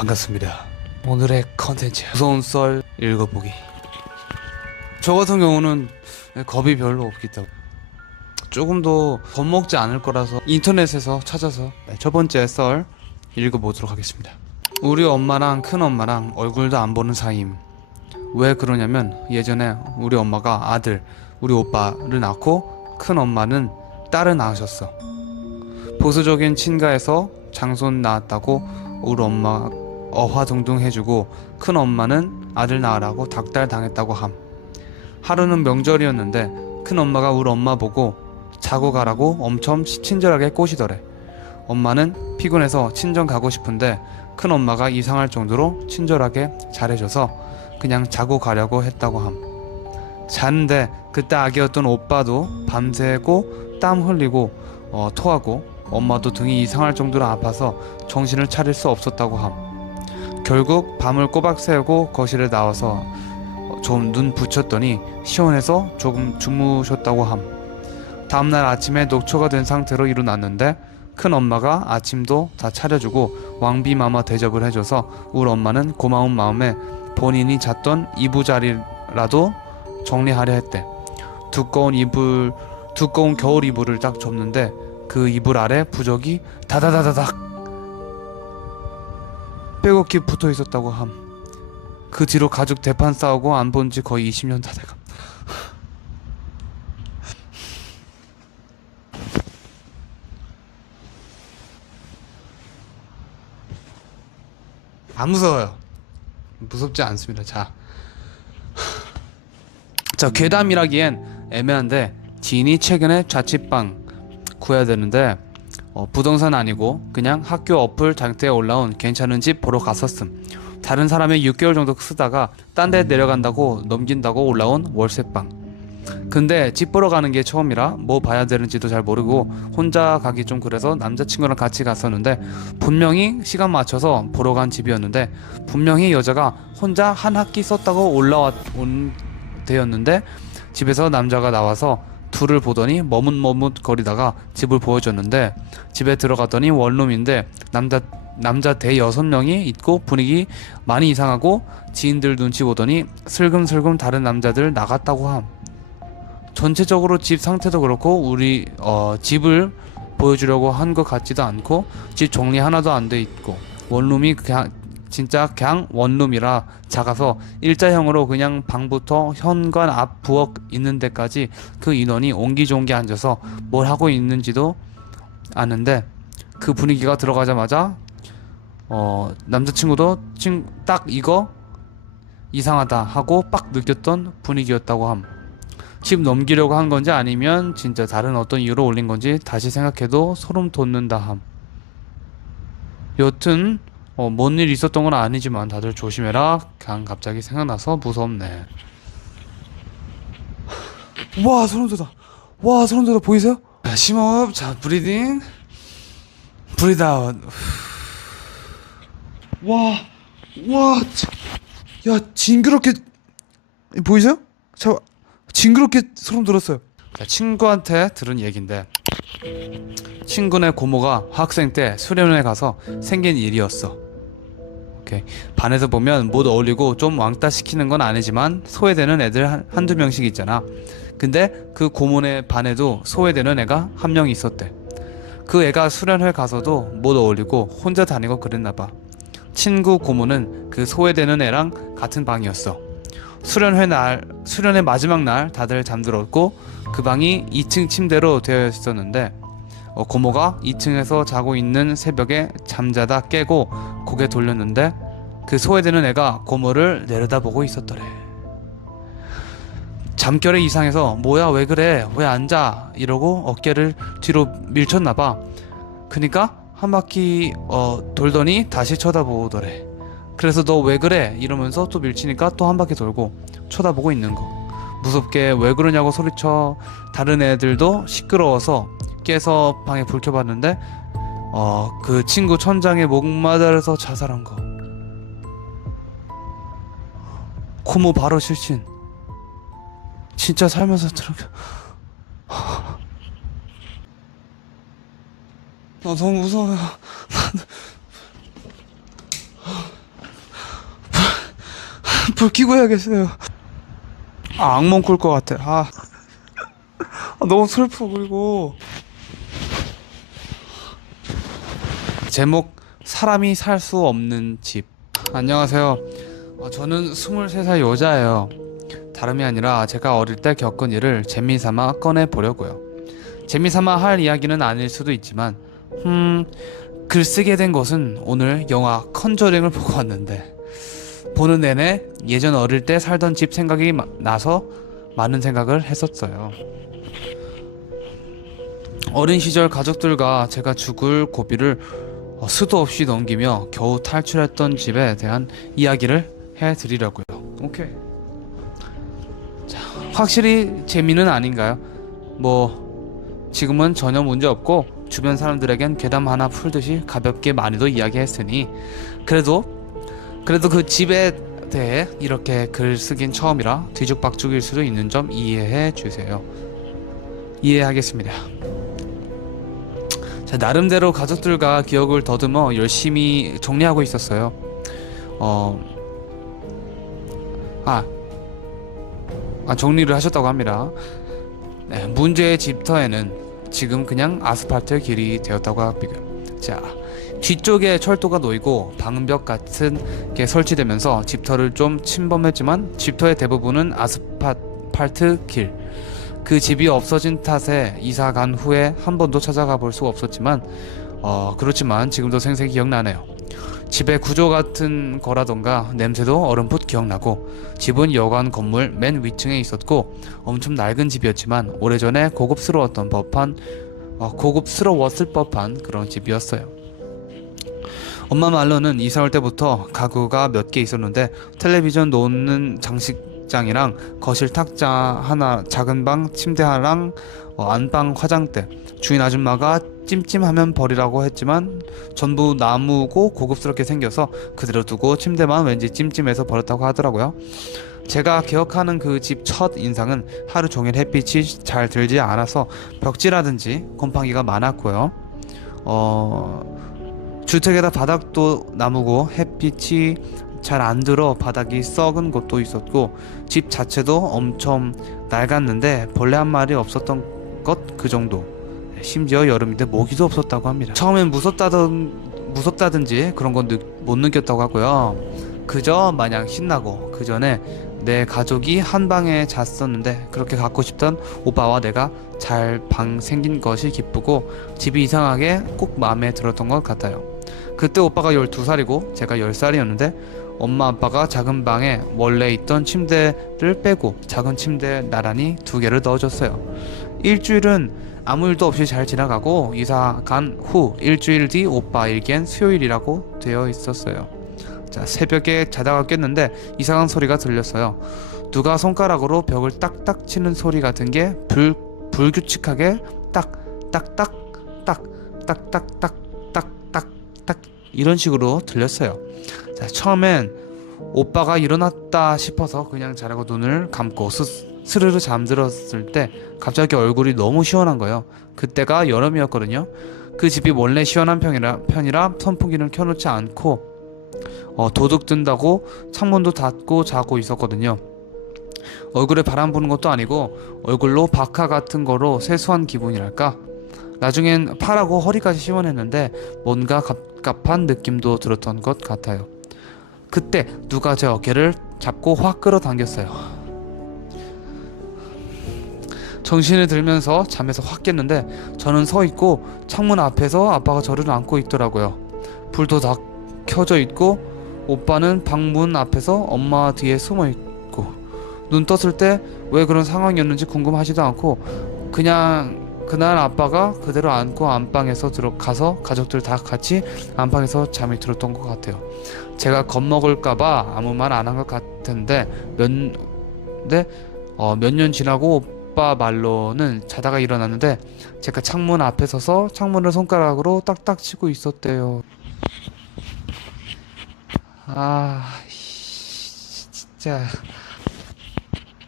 반갑습니다. 오늘의 컨텐츠 무서운 썰 읽어보기. 저 같은 경우는 겁이 별로 없기 때문에 조금 더 겁먹지 않을 거라서 인터넷에서 찾아서 첫 번째 썰 읽어보도록 하겠습니다. 우리 엄마랑 큰엄마랑 얼굴도 안 보는 사이임. 왜 그러냐면 예전에 우리 엄마가 아들, 우리 오빠를 낳고 큰엄마는 딸을 낳으셨어. 보수적인 친가에서 장손 낳았다고 우리 엄마 어화동동 해주고 큰엄마는 아들 낳으라고 닭달 당했다고 함. 하루는 명절이었는데 큰엄마가 우리 엄마 보고 자고 가라고 엄청 친절하게 꼬시더래. 엄마는 피곤해서 친정 가고 싶은데 큰엄마가 이상할 정도로 친절하게 잘해줘서 그냥 자고 가려고 했다고 함. 자는데 그때 아기였던 오빠도 밤새고 땀 흘리고 토하고 엄마도 등이 이상할 정도로 아파서 정신을 차릴 수 없었다고 함. 결국 밤을 꼬박 새고 거실에 나와서 좀 눈 붙였더니 시원해서 조금 주무셨다고 함. 다음날 아침에 녹초가 된 상태로 일어났는데 큰엄마가 아침도 다 차려주고 왕비마마 대접을 해줘서 우리 엄마는 고마운 마음에 본인이 잤던 이부자리라도 정리하려 했대. 두꺼운 겨울 이불을 딱 접는데 그 이불 아래 부적이 다다다다닥 빼곡히 붙어 있었다고 함. 그 뒤로 가족 대판 싸우고 안 본 지 거의 20년 다 돼가. 안 무서워요. 무섭지 않습니다. 자, 괴담이라기엔 애매한데 지인이 최근에 자취방 구해야 되는데 부동산 아니고 그냥 학교 어플 장터에 올라온 괜찮은 집 보러 갔었음. 다른 사람이 6개월 정도 쓰다가 딴 데 내려간다고 넘긴다고 올라온 월세방. 근데 집 보러 가는 게 처음이라 뭐 봐야 되는지도 잘 모르고 혼자 가기 좀 그래서 남자친구랑 같이 갔었는데 분명히 시간 맞춰서 보러 간 집이었는데 분명히 여자가 혼자 한 학기 썼다고 온 데였는데 집에서 남자가 나와서 둘을 보더니 머뭇머뭇거리다가 집을 보여줬는데 집에 들어갔더니 원룸인데 남자 대 6명이 있고 분위기 많이 이상하고 지인들 눈치 보더니 슬금슬금 다른 남자들 나갔다고 함. 전체적으로 집 상태도 그렇고 우리 집을 보여주려고 한 것 같지도 않고 집 정리 하나도 안 돼 있고 원룸이 그냥 원룸이라 작아서 일자형으로 그냥 방부터 현관 앞 부엌 있는 데까지 그 인원이 옹기종기 앉아서 뭘 하고 있는지도 아는데 그 분위기가 들어가자마자 남자친구도 딱 이거 이상하다 하고 빡 느꼈던 분위기였다고 함. 집 넘기려고 한 건지 아니면 진짜 다른 어떤 이유로 올린 건지 다시 생각해도 소름 돋는다 함. 여튼 뭔 일 있었던 건 아니지만 다들 조심해라. 그냥 갑자기 생각나서 무섭네. 와 소름 돋아. 와 소름 돋아. 보이세요? 자, 심호흡. 자, 브리딩, 브리드 아웃. 야, 징그럽게 보이세요? 자, 징그럽게 소름 돋았어요. 자, 친구한테 들은 얘긴데 친구네 고모가 학생 때 수련회 가서 생긴 일이었어. 오케이. 반에서 보면 못 어울리고 좀 왕따 시키는 건 아니지만 소외되는 애들 한두 명씩 있잖아. 근데 그 고모네 반에도 소외되는 애가 한 명 있었대. 그 애가 수련회 가서도 못 어울리고 혼자 다니고 그랬나봐. 친구 고모는 그 소외되는 애랑 같은 방이었어. 수련회 마지막 날 다들 잠들었고 그 방이 2층 침대로 되어 있었는데 고모가 2층에서 자고 있는 새벽에 잠자다 깨고 고개 돌렸는데 그 소외되는 애가 고모를 내려다보고 있었더래. 잠결에 이상해서 뭐야 왜 그래 왜 앉아 이러고 어깨를 뒤로 밀쳤나봐. 그니까 한 바퀴 돌더니 다시 쳐다보더래. 그래서 너 왜 그래 이러면서 또 밀치니까 또 한 바퀴 돌고 쳐다보고 있는 거. 무섭게 왜 그러냐고 소리쳐. 다른 애들도 시끄러워서 깨서 방에 불 켜봤는데 그 친구 천장에 목 맞아서 자살한 거. 고모 바로 실신. 진짜 살면서 들어가. 나 너무 무서워요. 불 켜고 해야겠어요. 악몽 꿀 것 같아. 너무 슬퍼. 그리고 제목 사람이 살 수 없는 집. 안녕하세요. 저는 23살 여자예요. 다름이 아니라 제가 어릴 때 겪은 일을 재미삼아 꺼내보려고요. 재미삼아 할 이야기는 아닐 수도 있지만 글 쓰게 된 것은 오늘 영화 컨저링을 보고 왔는데, 보는 내내 예전 어릴 때 살던 집 생각이 나서 많은 생각을 했었어요. 어린 시절 가족들과 제가 죽을 고비를 수도 없이 넘기며 겨우 탈출했던 집에 대한 이야기를 해드리려고요. 오케이. 자, 확실히 재미는 아닌가요? 지금은 전혀 문제 없고 주변 사람들에겐 괴담 하나 풀듯이 가볍게 많이도 이야기했으니 그래도 그 집에 대해 이렇게 글 쓰긴 처음이라 뒤죽박죽일 수도 있는 점 이해해 주세요. 이해하겠습니다. 자, 나름대로 가족들과 기억을 더듬어 열심히 정리하고 있었어요. 정리를 하셨다고 합니다. 네, 문제의 집터에는 지금 그냥 아스팔트 길이 되었다고 합니다. 자, 뒤쪽에 철도가 놓이고 방벽 같은 게 설치되면서 집터를 좀 침범했지만 집터의 대부분은 아스팔트 길. 그 집이 없어진 탓에 이사 간 후에 한 번도 찾아가 볼 수가 없었지만 그렇지만 지금도 생생히 기억나네요. 집의 구조 같은 거라던가 냄새도 어렴풋 기억나고, 집은 여관 건물 맨 위층에 있었고 엄청 낡은 집이었지만 오래전에 고급스러웠을 법한 그런 집이었어요. 엄마 말로는 이사 올 때부터 가구가 몇 개 있었는데 텔레비전 놓는 장식장이랑 거실 탁자 하나, 작은 방 침대 하나랑 안방 화장대, 주인 아줌마가 찜찜하면 버리라고 했지만 전부 나무고 고급스럽게 생겨서 그대로 두고 침대만 왠지 찜찜해서 버렸다고 하더라고요. 제가 기억하는 그 집 첫 인상은 하루 종일 햇빛이 잘 들지 않아서 벽지라든지 곰팡이가 많았고요. 주택에다 바닥도 나무고 햇빛이 잘 안 들어 바닥이 썩은 곳도 있었고, 집 자체도 엄청 낡았는데 벌레 한 마리 없었던 것 그 정도. 심지어 여름인데 모기도 없었다고 합니다. 처음엔 무섭다든지 그런 건 못 느꼈다고 하고요. 그저 마냥 신나고, 그 전에 내 가족이 한 방에 잤었는데 그렇게 갖고 싶던 오빠와 내가 잘 방 생긴 것이 기쁘고 집이 이상하게 꼭 마음에 들었던 것 같아요. 그때 오빠가 12살이고 제가 10살이었는데 엄마 아빠가 작은 방에 원래 있던 침대를 빼고 작은 침대 나란히 2개를 넣어줬어요. 일주일은 아무 일도 없이 잘 지나가고 이사 간 후 일주일 뒤 오빠 일기엔 수요일이라고 되어 있었어요. 자, 새벽에 자다가 깼는데 이상한 소리가 들렸어요. 누가 손가락으로 벽을 딱딱 치는 소리 같은 게 불규칙하게 딱딱딱딱딱딱딱딱딱 이런 식으로 들렸어요. 자, 처음엔 오빠가 일어났다 싶어서 그냥 자라고 눈을 감고 스르르 잠들었을 때 갑자기 얼굴이 너무 시원한 거예요. 그때가 여름이었거든요. 그 집이 원래 시원한 편이라 선풍기를 켜놓지 않고 도둑 든다고 창문도 닫고 자고 있었거든요. 얼굴에 바람 부는 것도 아니고 얼굴로 박하 같은 거로 세수한 기분이랄까. 나중엔 팔하고 허리까지 시원했는데 뭔가 갑갑한 느낌도 들었던 것 같아요. 그때 누가 제 어깨를 잡고 확 끌어당겼어요. 정신을 들면서 잠에서 확 깼는데 저는 서 있고 창문 앞에서 아빠가 저를 안고 있더라고요. 불도 다 켜져 있고 오빠는 방문 앞에서 엄마 뒤에 숨어 있고, 눈 떴을 때 왜 그런 상황이었는지 궁금하지도 않고 그냥 그날 아빠가 그대로 안고 안방에서 들어가서 가족들 다 같이 안방에서 잠이 들었던 것 같아요. 제가 겁먹을까봐 아무 말 안 한 것 같은데 몇 년 지나고 오빠 말로는 자다가 일어났는데 제가 창문 앞에 서서 창문을 손가락으로 딱딱 치고 있었대요. 진짜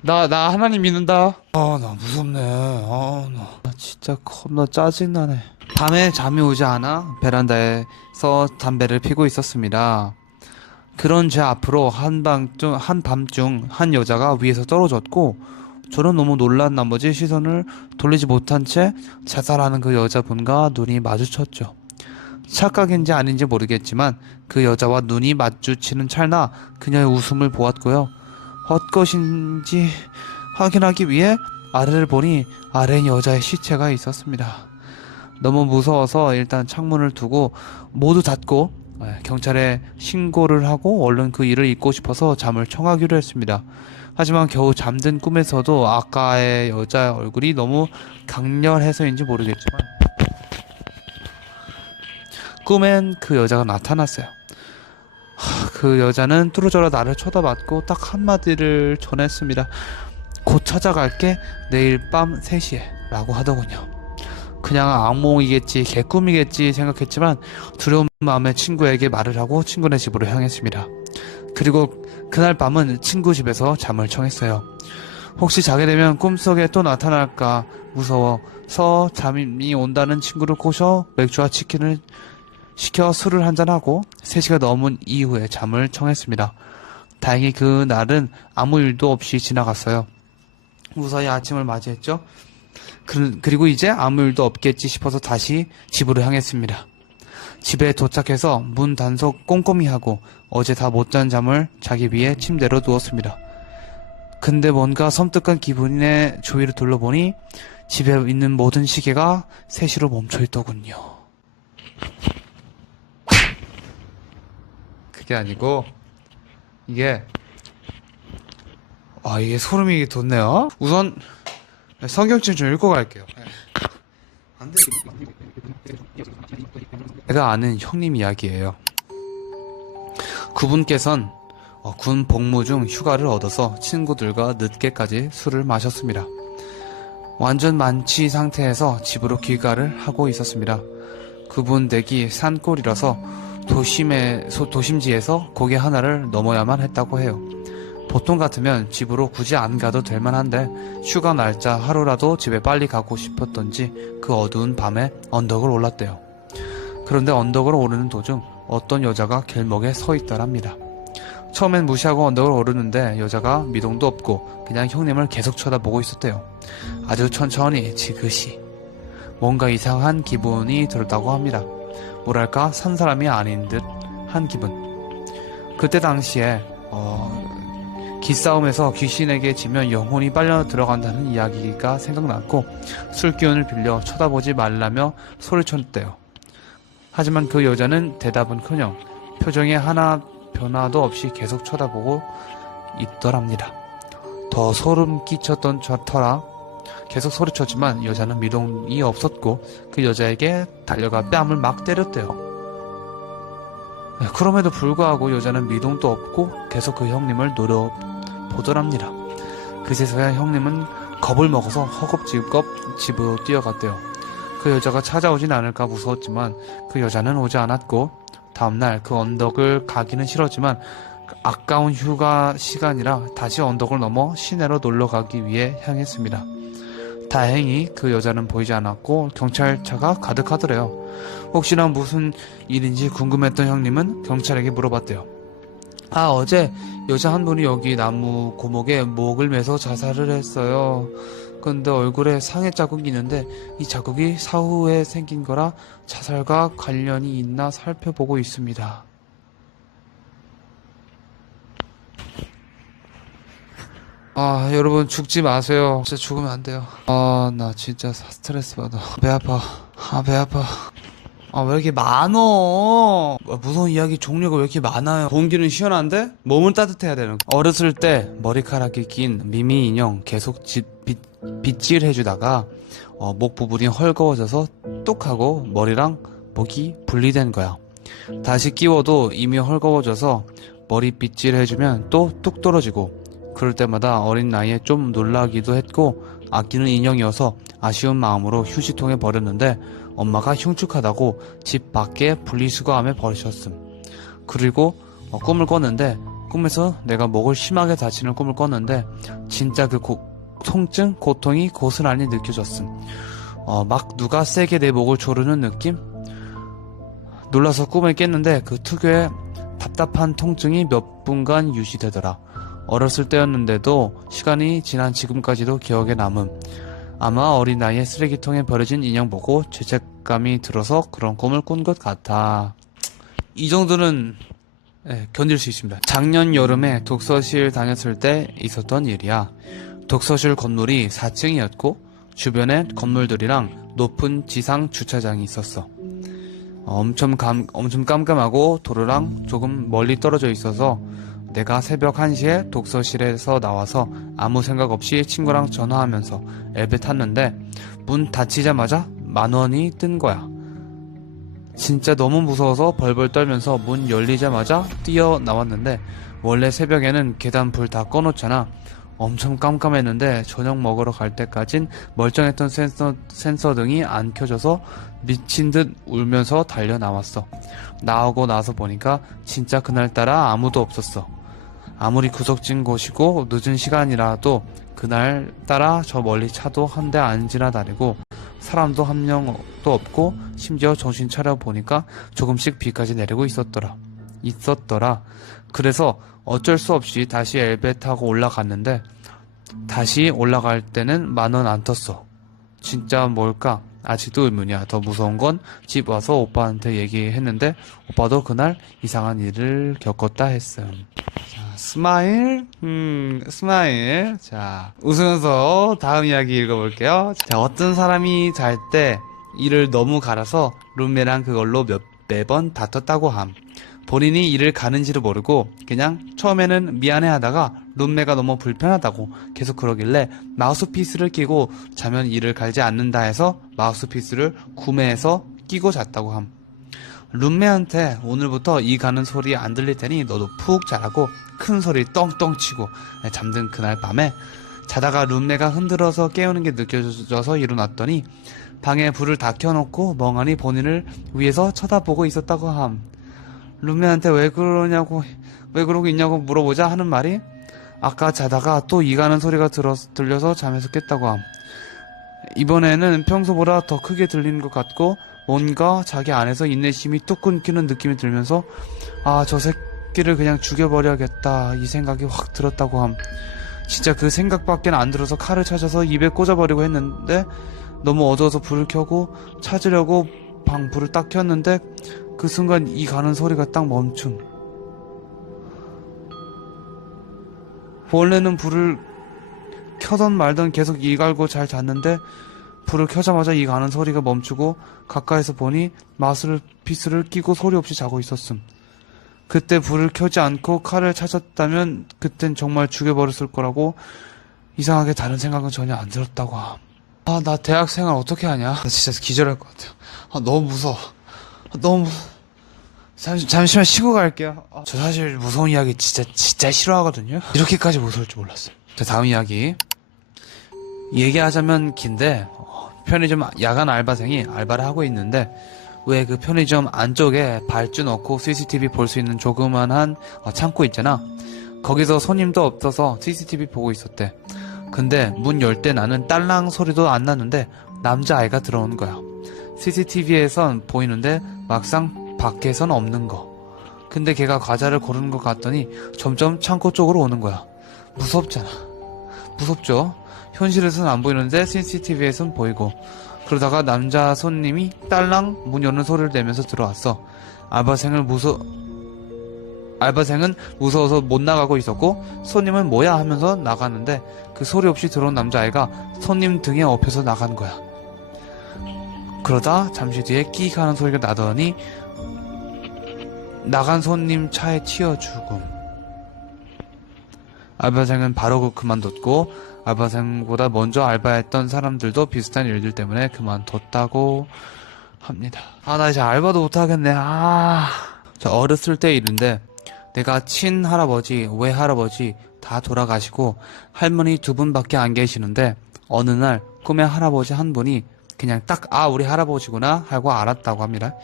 나 하나님 믿는다. 나 무섭네. 나 진짜 겁나 짜증나네. 밤에 잠이 오지 않아 베란다에서 담배를 피고 있었습니다. 그런 제 앞으로 한밤중 한 여자가 위에서 떨어졌고, 저는 너무 놀란 나머지 시선을 돌리지 못한 채 자살하는 그 여자분과 눈이 마주쳤죠. 착각인지 아닌지 모르겠지만 그 여자와 눈이 마주치는 찰나 그녀의 웃음을 보았고요. 헛것인지 확인하기 위해 아래를 보니 아래엔 여자의 시체가 있었습니다. 너무 무서워서 일단 창문을 두고 모두 닫고 경찰에 신고를 하고 얼른 그 일을 잊고 싶어서 잠을 청하기로 했습니다. 하지만 겨우 잠든 꿈에서도 아까의 여자 얼굴이 너무 강렬해서인지 모르겠지만 꿈엔 그 여자가 나타났어요. 그 여자는 뚫어져라 나를 쳐다봤고 딱 한마디를 전했습니다. 곧 찾아갈게. 내일 밤 3시에 라고 하더군요. 그냥 악몽이겠지, 개꿈이겠지 생각했지만 두려운 마음에 친구에게 말을 하고 친구네 집으로 향했습니다. 그리고 그날 밤은 친구 집에서 잠을 청했어요. 혹시 자게 되면 꿈속에 또 나타날까 무서워서 잠이 온다는 친구를 꼬셔 맥주와 치킨을 시켜 술을 한잔하고 3시가 넘은 이후에 잠을 청했습니다. 다행히 그날은 아무 일도 없이 지나갔어요. 무사히 아침을 맞이했죠. 그리고 이제 아무 일도 없겠지 싶어서 다시 집으로 향했습니다. 집에 도착해서 문 단속 꼼꼼히 하고 어제 다 못 잔 잠을 자기 위해 침대로 누웠습니다. 근데 뭔가 섬뜩한 기분에 주위를 둘러보니 집에 있는 모든 시계가 3시로 멈춰있더군요. 그게 아니고 이게 소름이 돋네요. 우선 성경책 좀 읽고 갈게요. 안 돼. 제가 아는 형님 이야기예요. 그분께선 군 복무 중 휴가를 얻어서 친구들과 늦게까지 술을 마셨습니다. 완전 만취 상태에서 집으로 귀가를 하고 있었습니다. 그분 댁이 산골이라서 도심지에서 고개 하나를 넘어야만 했다고 해요. 보통 같으면 집으로 굳이 안 가도 될 만한데 휴가 날짜 하루라도 집에 빨리 가고 싶었던지 그 어두운 밤에 언덕을 올랐대요. 그런데 언덕을 오르는 도중 어떤 여자가 길목에 서 있더랍니다. 처음엔 무시하고 언덕을 오르는데 여자가 미동도 없고 그냥 형님을 계속 쳐다보고 있었대요. 아주 천천히 지그시. 뭔가 이상한 기분이 들었다고 합니다. 뭐랄까 산 사람이 아닌 듯 한 기분. 그때 당시에 기싸움에서 귀신에게 지면 영혼이 빨려 들어간다는 이야기가 생각났고 술 기운을 빌려 쳐다보지 말라며 소리쳤대요. 하지만 그 여자는 대답은커녕 표정에 하나 변화도 없이 계속 쳐다보고 있더랍니다. 더 소름 끼쳤던 터라 계속 소리쳤지만 여자는 미동이 없었고 그 여자에게 달려가 뺨을 막 때렸대요. 그럼에도 불구하고 여자는 미동도 없고 계속 그 형님을 노려보더랍니다. 그제서야 형님은 겁을 먹어서 허겁지겁 집으로 뛰어갔대요. 그 여자가 찾아오진 않을까 무서웠지만 그 여자는 오지 않았고 다음날 그 언덕을 가기는 싫었지만 아까운 휴가 시간이라 다시 언덕을 넘어 시내로 놀러가기 위해 향했습니다. 다행히 그 여자는 보이지 않았고 경찰차가 가득하더래요. 혹시나 무슨 일인지 궁금했던 형님은 경찰에게 물어봤대요. 어제 여자 한 분이 여기 나무 고목에 목을 매서 자살을 했어요. 근데 얼굴에 상해 자국이 있는데 이 자국이 사후에 생긴 거라 자살과 관련이 있나 살펴보고 있습니다. 여러분 죽지 마세요. 진짜 죽으면 안 돼요. 나 진짜 스트레스 받아. 배 아파. 배 아파. 왜 이렇게 많어? 무서운 이야기 종류가 왜 이렇게 많아요? 공기는 시원한데 몸은 따뜻해야 되는. 어렸을 때 머리카락이 긴 미미 인형 계속 빗질 해주다가 목 부분이 헐거워져서 뚝 하고 머리랑 목이 분리된 거야. 다시 끼워도 이미 헐거워져서 머리 빗질 해주면 또 뚝 떨어지고. 그럴 때마다 어린 나이에 좀 놀라기도 했고 아끼는 인형이어서 아쉬운 마음으로 휴지통에 버렸는데 엄마가 흉측하다고 집 밖에 분리수거함에 버리셨음. 그리고 꿈을 꿨는데 꿈에서 내가 목을 심하게 다치는 꿈을 꿨는데 진짜 그 통증, 고통이 고스란히 느껴졌음. 막 누가 세게 내 목을 조르는 느낌? 놀라서 꿈을 깼는데 그 특유의 답답한 통증이 몇 분간 유지되더라. 어렸을 때였는데도 시간이 지난 지금까지도 기억에 남음. 아마 어린 나이에 쓰레기통에 버려진 인형 보고 죄책감이 들어서 그런 꿈을 꾼 것 같아. 이 정도는 견딜 수 있습니다. 작년 여름에 독서실 다녔을 때 있었던 일이야. 독서실 건물이 4층이었고 주변에 건물들이랑 높은 지상 주차장이 있었어. 엄청 깜깜하고 도로랑 조금 멀리 떨어져 있어서 내가 새벽 1시에 독서실에서 나와서 아무 생각 없이 친구랑 전화하면서 앱에 탔는데 문 닫히자마자 10,000원이 뜬 거야. 진짜 너무 무서워서 벌벌 떨면서 문 열리자마자 뛰어나왔는데 원래 새벽에는 계단 불 다 꺼놓잖아. 엄청 깜깜했는데 저녁 먹으러 갈 때까진 멀쩡했던 센서 등이 안 켜져서 미친 듯 울면서 달려 나왔어. 나오고 나서 보니까 진짜 그날따라 아무도 없었어. 아무리 구석진 곳이고 늦은 시간이라도 그날따라 저 멀리 차도 한 대 안 지나다니고 사람도 한 명도 없고 심지어 정신 차려 보니까 조금씩 비까지 내리고 있었더라. 그래서 어쩔 수 없이 다시 엘베 타고 올라갔는데 다시 올라갈 때는 10,000원 안 떴어. 진짜 뭘까? 아직도 의문이야. 더 무서운 건 집 와서 오빠한테 얘기했는데 오빠도 그날 이상한 일을 겪었다 했음. 자, 스마일. 스마일. 자, 웃으면서 다음 이야기 읽어볼게요. 자, 어떤 사람이 잘 때 일을 너무 갈아서 룸메랑 그걸로 매번 다퉜다고 함. 본인이 일을 가는지를 모르고 그냥 처음에는 미안해 하다가 룸메가 너무 불편하다고 계속 그러길래 마우스피스를 끼고 자면 일을 갈지 않는다 해서 마우스피스를 구매해서 끼고 잤다고 함. 룸메한테 오늘부터 이 가는 소리 안 들릴 테니 너도 푹 자라고 큰 소리 떵떵 치고 잠든 그날 밤에 자다가 룸메가 흔들어서 깨우는 게 느껴져서 일어났더니 방에 불을 다 켜놓고 멍하니 본인을 위에서 쳐다보고 있었다고 함. 룸메한테 왜 그러고 있냐고 물어보자 하는 말이 아까 자다가 또 이 가는 소리가 들려서 잠에서 깼다고 함. 이번에는 평소보다 더 크게 들리는 것 같고 뭔가 자기 안에서 인내심이 뚝 끊기는 느낌이 들면서 아, 저 새끼를 그냥 죽여버려야겠다 이 생각이 확 들었다고 함. 진짜 그 생각밖에 안 들어서 칼을 찾아서 입에 꽂아버리고 했는데 너무 어두워서 불을 켜고 찾으려고 방 불을 딱 켰는데 그 순간 이 가는 소리가 딱 멈춤. 원래는 불을 켜던 말던 계속 이 갈고 잘 잤는데 불을 켜자마자 이 가는 소리가 멈추고 가까이서 보니 마우스피스를 끼고 소리 없이 자고 있었음. 그때 불을 켜지 않고 칼을 찾았다면 그땐 정말 죽여버렸을 거라고 이상하게 다른 생각은 전혀 안 들었다고 함. 아, 나 대학생활 어떻게 하냐? 나 진짜 기절할 것 같아요. 아, 너무 무서워. 너무 잠시만 쉬고 갈게요. 저 사실 무서운 이야기 진짜 싫어하거든요. 이렇게까지 무서울 줄 몰랐어요. 자, 다음 이야기 얘기하자면 긴데 편의점 야간 알바생이 알바를 하고 있는데 왜 그 편의점 안쪽에 발주 넣고 CCTV 볼 수 있는 조그만한 창고 있잖아. 거기서 손님도 없어서 CCTV 보고 있었대. 근데 문 열 때 나는 딸랑 소리도 안 나는데 남자아이가 들어오는 거야. CCTV에선 보이는데 막상 밖에선 없는 거. 근데 걔가 과자를 고르는 것 같더니 점점 창고 쪽으로 오는 거야. 무섭잖아. 무섭죠? 현실에선 안 보이는데 CCTV에선 보이고. 그러다가 남자 손님이 딸랑 문 여는 소리를 내면서 들어왔어. 알바생은 무서워서 못 나가고 있었고 손님은 뭐야 하면서 나가는데 그 소리 없이 들어온 남자아이가 손님 등에 업혀서 나간 거야. 그러다 잠시 뒤에 끼익 하는 소리가 나더니 나간 손님 차에 치여 죽음. 알바생은 바로 그만뒀고 알바생보다 먼저 알바했던 사람들도 비슷한 일들 때문에 그만뒀다고 합니다. 아, 나 이제 알바도 못하겠네. 자, 어렸을 때 일인데 내가 친할아버지, 외할아버지 다 돌아가시고 할머니 2분밖에 안 계시는데 어느 날 꿈에 할아버지 한 분이 그냥 딱 우리 할아버지구나 하고 알았다고 합니다.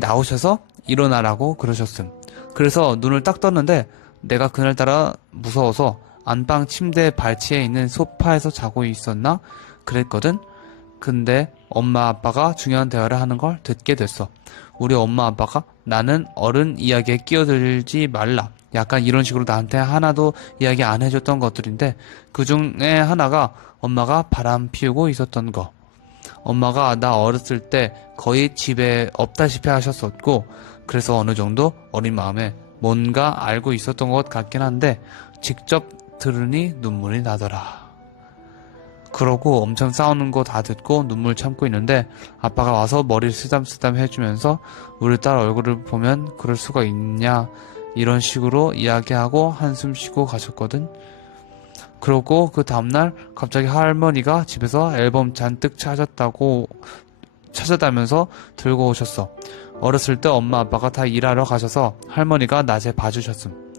나오셔서 일어나라고 그러셨음. 그래서 눈을 딱 떴는데 내가 그날따라 무서워서 안방 침대 발치에 있는 소파에서 자고 있었나? 그랬거든. 근데 엄마 아빠가 중요한 대화를 하는 걸 듣게 됐어. 우리 엄마 아빠가 나는 어른 이야기에 끼어들지 말라, 약간 이런 식으로 나한테 하나도 이야기 안 해줬던 것들인데, 그 중에 하나가 엄마가 바람 피우고 있었던 거. 엄마가 나 어렸을 때 거의 집에 없다시피 하셨었고, 그래서 어느 정도 어린 마음에 뭔가 알고 있었던 것 같긴 한데 직접 들으니 눈물이 나더라. 그러고 엄청 싸우는 거 다 듣고 눈물 참고 있는데 아빠가 와서 머리를 쓰담쓰담 해주면서 우리 딸 얼굴을 보면 그럴 수가 있냐, 이런 식으로 이야기하고 한숨 쉬고 가셨거든. 그러고 그 다음날 갑자기 할머니가 집에서 앨범 잔뜩 찾았다면서 들고 오셨어. 어렸을 때 엄마 아빠가 다 일하러 가셔서 할머니가 낮에 봐주셨음.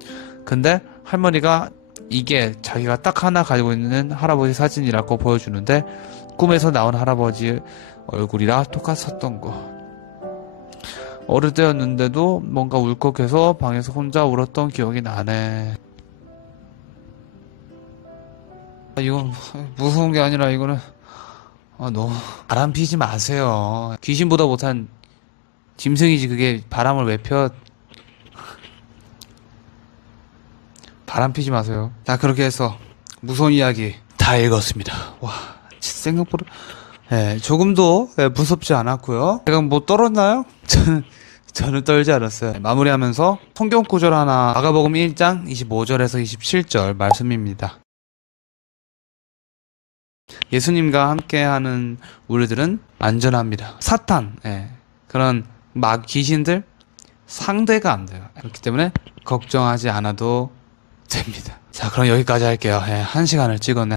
근데 할머니가 이게 자기가 딱 하나 가지고 있는 할아버지 사진이라고 보여주는데 꿈에서 나온 할아버지 얼굴이라 똑같았던 거. 어릴 때였는데도 뭔가 울컥해서 방에서 혼자 울었던 기억이 나네. 이건 무서운 게 아니라 이거는 너무 바람 피지 마세요. 귀신보다 못한 짐승이지 그게 바람을 왜 펴. 바람 피지 마세요. 자, 그렇게 해서 무서운 이야기 다 읽었습니다. 와, 생각보다 조금도 무섭지 않았고요. 제가 뭐 떨었나요? 저는 떨지 않았어요. 마무리하면서 성경 구절 하나, 마가복음 1장 25절에서 27절 말씀입니다. 예수님과 함께하는 우리들은 안전합니다. 사탄, 그런 귀신들 상대가 안 돼요. 그렇기 때문에 걱정하지 않아도 됩니다. 자, 그럼 여기까지 할게요. 1시간을 찍었네.